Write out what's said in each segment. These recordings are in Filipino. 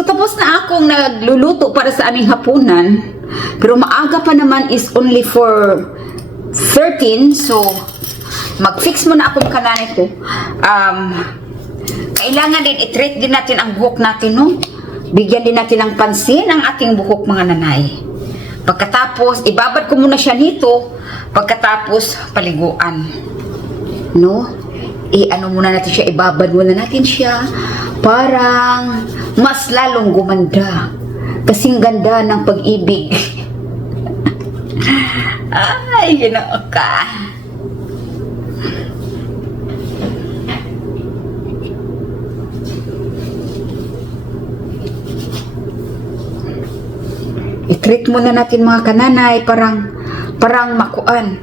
So tapos na akong nagluluto para sa aming hapunan. Pero maaga pa naman is only for 13. So mag-fix muna akong kanan ito. Um, kailangan din i-treat din natin ang buhok natin, no? Bigyan din natin ng pansin ang ating buhok mga nanay. Pagkatapos, ibabad ko muna siya nito. Pagkatapos, paliguan. No? I-ano muna natin siya, ibabad muna natin siya. Parang mas lalong gumanda. Kasing ganda ng pag-ibig. Ay, ginoo ka. I-treat muna natin mga kananay parang parang makuan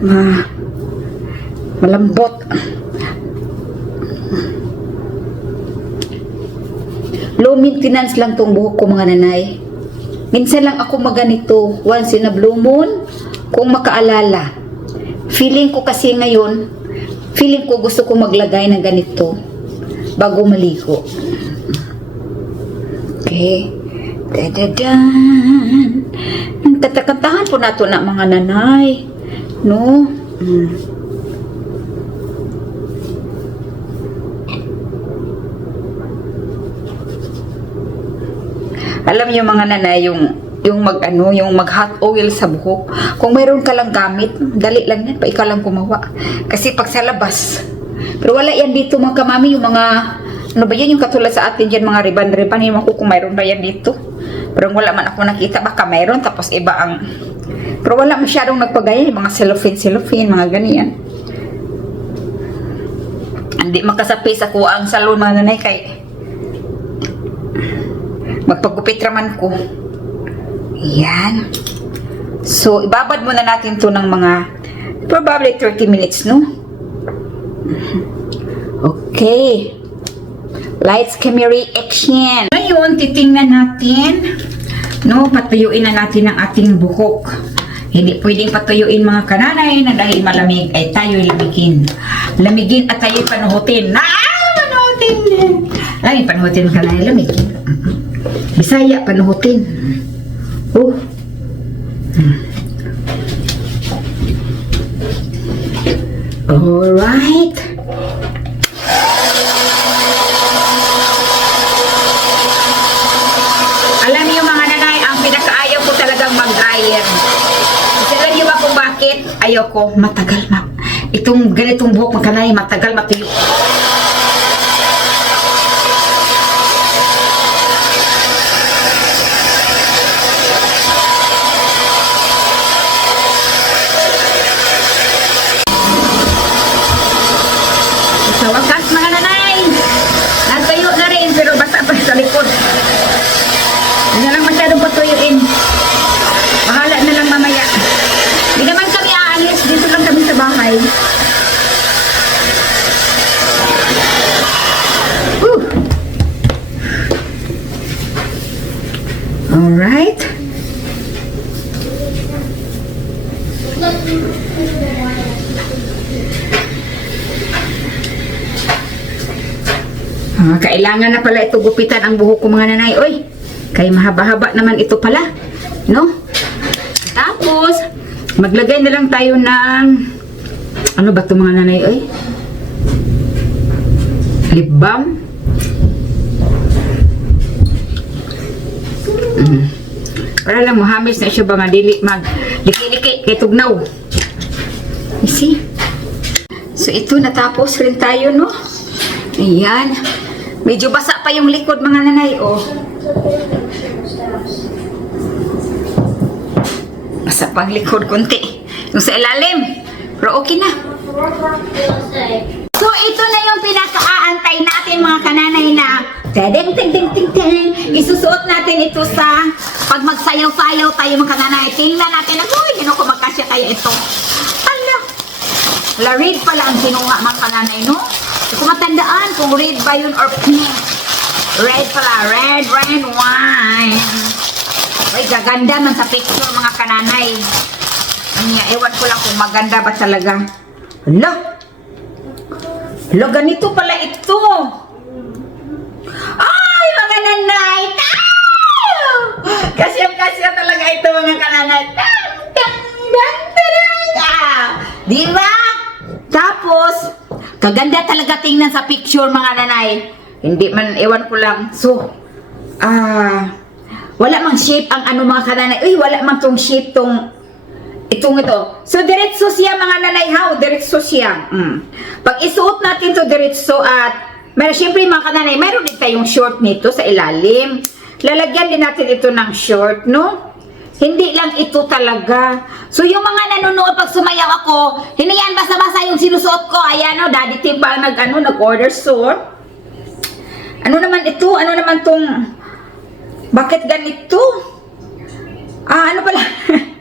ma malambot low maintenance lang tong buhok ko mga nanay minsan lang ako maganito once in a blue moon kung makaalala feeling ko kasi ngayon feeling ko gusto ko maglagay ng ganito bago maligo okay Dadadan. Katakantahan po nato na mga nanay. No? Mm. Alam niyo mga nanay, yung yung mag ano, yung mag hot oil sa buhok. Kung mayroon ka lang gamit, dali lang yan, pa ikaw lang gumawa. Kasi pag sa labas, pero wala yan dito mga kamami, yung mga ano ba yan, yung katulad sa atin dyan, mga riban-riban, yung ako kung mayroon ba yan dito. Pero wala man ako nakita, baka mayroon, tapos iba ang... Pero wala masyadong nagpagaya, yung mga cellophane-cellophane, mga ganyan. Hindi makasapi sa kuha ang salon, mga nanay, kay... Magpagupit raman ko. Yan. So, ibabad muna natin to ng mga probably 30 minutes, no? Okay. Lights, camera, action. Ngayon, titingnan natin. No, patuyuin na natin ang ating buhok. Hindi pwedeng patuyuin mga kananay na dahil malamig ay tayo lamigin. Lamigin at tayo panuhutin. Ah, panuhutin. Lagi panuhutin ka na lamigin. Bisaya, panuhutin. Oh. Alright. Alam niyo mga nanay, ang pinakaayaw ko talagang mag-dryer. Kasi alam niyo ba kung bakit? Ayaw ko, matagal na. Itong ganitong buhok mga nanay, matagal matuyo. Sa wakas mga nanay, nagtayo na rin pero basa pa sa likod. Hindi na lang masyadong patuyuin. Bahala na lang mamaya. Hindi naman kami aalis. Dito lang kami sa bahay. Whew. Alright. Ah, kailangan na pala ito gupitan ang buhok ko mga nanay. Oy, kay mahaba-haba naman ito pala. No? Tapos, maglagay na lang tayo ng ano ba ito mga nanay? Oy? Lip balm. Mm. Para lang muhamis na siya ba nga dili mag liki-liki kay. You see? So ito natapos rin tayo no? Ayan. Medyo basa pa yung likod mga nanay, oh. Basa pa ang likod konti. Yung sa ilalim. Pero okay na. So, ito na yung pinaka-aantay natin mga kananay na tedeng, ting, ting, ting, ting. Isusuot natin ito sa pag magsayaw-sayaw tayo mga kananay. Tingnan natin, uy, ano ko magkasya kaya ito. Ala, La red pala ang kinuha mga kananay, no? Gusto matandaan kung red ba yun or pink. Red pala. Red red wine. Ay, gaganda man sa picture mga kananay. Niya, ewan ko lang kung maganda ba talaga. Hala! Hala, ganito pala ito. Ay, mga nanay! Ah! Kasya-kasya talaga ito mga kananay. Tang, tang, tang, tang, ah! Di ba? Tapos, kaganda talaga tingnan sa picture mga nanay. Hindi man, ewan ko lang. So, ah, wala mang shape ang ano mga kananay. Uy, wala mang tong shape tong itong ito. So, diretso siya mga nanay how? Diretso siya. Mm. Pag isuot natin to diretso at Pero syempre mga kananay, mayroon din tayong short nito sa ilalim. Lalagyan din natin ito ng short, no? Hindi lang ito talaga. So yung mga nanonood pag sumayaw ako, hindi yan basta-basta yung sinusuot ko. Ayan o, Daddy Tim pa nag, ano, nag-order suot. Ano naman ito? Ano naman tong... Bakit ganito? Ah, ano pala?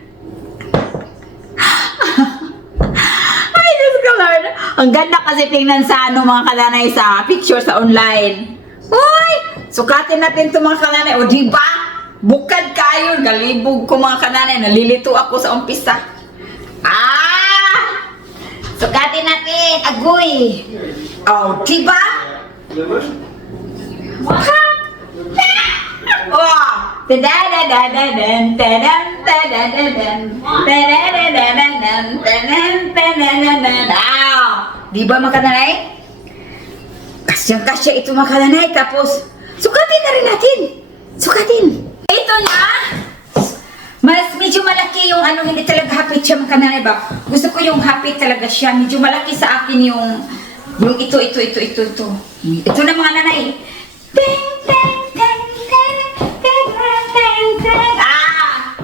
Ay, Diyos ko, Lord. Ang ganda kasi tingnan sa ano mga kalanay sa picture sa online. Uy! Sukatin natin ito mga kalanay. O, di ba? Bukad kayo. Galibog ko mga kalanay. Nalilito ako sa umpisa. Ah! Sukatin natin. Agoy. O, di ba? Oh! Tadadadadadan, tadadadadadan, tadan, tadadadan. Ah! Di ba mga kananay? Kasyang-kasya ito mga kananay. Tapos, sukatin na rin natin. Sukatin. Ito na. Mas medyo malaki yung ano, hindi talaga hapit siya mga kananay ba? Gusto ko yung hapit talaga siya. Medyo malaki sa akin yung yung ito, ito, ito, ito, ito. Ito na mga nanay. Ting, ting, ting, ting, ting, ting, ting. Ah!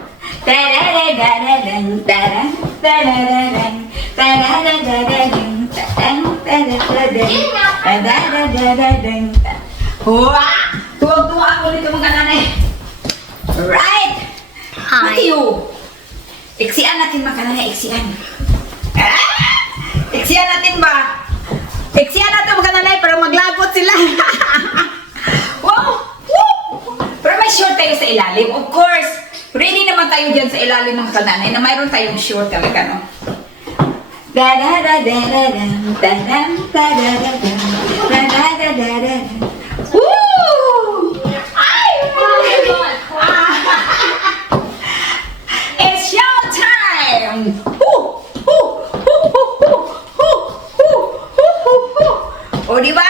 Tadadadadadang, tadang, tadadadang, tadadadadadang, tadang, tadadadadang, tadadadadadang. Hua! Tuwag-tuwa ako nito mga nanay. Right! Hi. Matthew! Iksian natin mga nanay, iksian. Ah! Iksian natin ba? Iksian natin mga nanay para maglagot sila. wow! Woo! Pero may short tayo sa ilalim. Of course, ready naman tayo dyan sa ilalim mga kananay na mayroon tayong short talaga, no? da da da da da da da da da da da da da da da da O, di ba?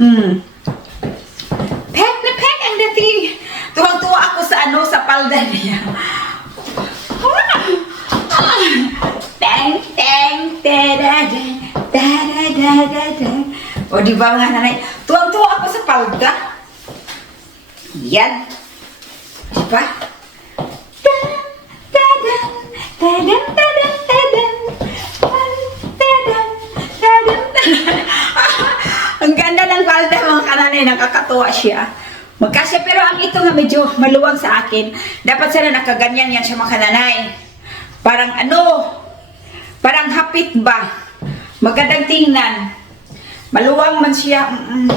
Hmm. Pek na pek ang dating. Tuwang-tuwa ako sa ano, sa palda niya. Teng, teng, tadadang, tadadadadang. O, di ba mga nanay? Tuwang-tuwa ako sa palda. Yan. Di ba? Tadang, tadang, tadang, tadang, tadang. Tadang, tadang, tadang. Ang ganda ng palda mga kananay, nakakatuwa siya. Magkasya pero ang ito nga medyo maluwang sa akin. Dapat sana nakaganyan yan siya mga kananay. Parang ano, parang hapit ba? Magandang tingnan. Maluwang man siya. Mm-mm.